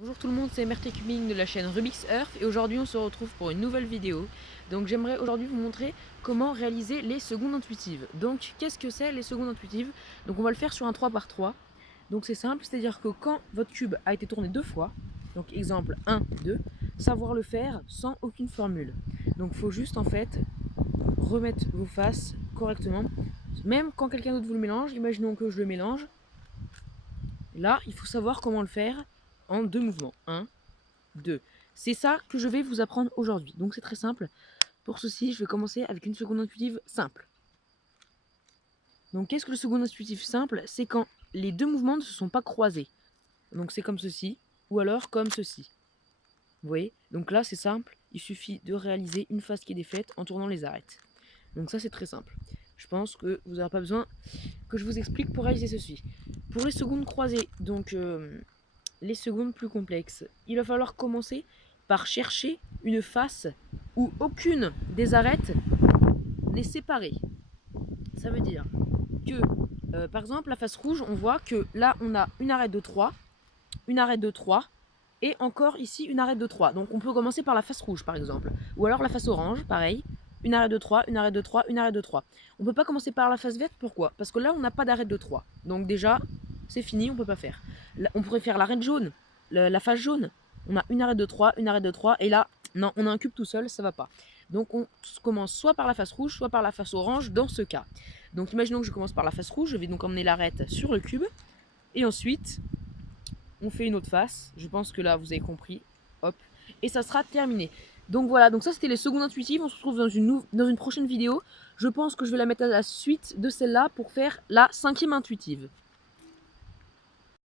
Bonjour tout le monde, c'est MRT Cubing de la chaîne Rubik's Earth et aujourd'hui on se retrouve pour une nouvelle vidéo. Donc j'aimerais aujourd'hui vous montrer comment réaliser les secondes intuitives. Donc qu'est-ce que c'est les secondes intuitives? Donc on va le faire sur un 3×3. Donc c'est simple, c'est-à-dire que quand votre cube a été tourné deux fois, donc exemple 1, 2, savoir le faire sans aucune formule. Donc il faut juste en fait remettre vos faces correctement. Même quand quelqu'un d'autre vous le mélange, imaginons que je le mélange. Là, il faut savoir comment le faire en deux mouvements. 1, 2. C'est ça que je vais vous apprendre aujourd'hui. Donc c'est très simple. Pour ceci, je vais commencer avec une seconde intuitive simple. Donc qu'est-ce que le second intuitif simple? C'est quand les deux mouvements ne se sont pas croisés. Donc c'est comme ceci, ou alors comme ceci. Vous voyez? Donc là c'est simple, il suffit de réaliser une phase qui est défaite en tournant les arêtes. Donc ça c'est très simple. Je pense que vous n'aurez pas besoin que je vous explique pour réaliser ceci. Pour les secondes croisées, donc les secondes plus complexes, il va falloir commencer par chercher une face où aucune des arêtes n'est séparée. Ça veut dire que, par exemple, la face rouge, on voit que là, on a une arête de 3, une arête de 3, et encore ici une arête de 3. Donc on peut commencer par la face rouge, par exemple. Ou alors la face orange, pareil. Une arête de 3, une arête de 3, une arête de 3. On ne peut pas commencer par la face verte, pourquoi? Parce que là, on n'a pas d'arête de 3. Donc déjà, c'est fini, on ne peut pas faire. Là, on pourrait faire l'arête jaune, la face jaune. On a une arête de 3, une arête de 3, et là, non, on a un cube tout seul, ça va pas. Donc on commence soit par la face rouge, soit par la face orange dans ce cas. Donc imaginons que je commence par la face rouge, je vais donc emmener l'arête sur le cube, et ensuite, on fait une autre face. Je pense que là, vous avez compris. Hop. Et ça sera terminé. Donc voilà, donc ça c'était les secondes intuitives. On se retrouve dans une prochaine vidéo. Je pense que je vais la mettre à la suite de celle-là pour faire la cinquième intuitive.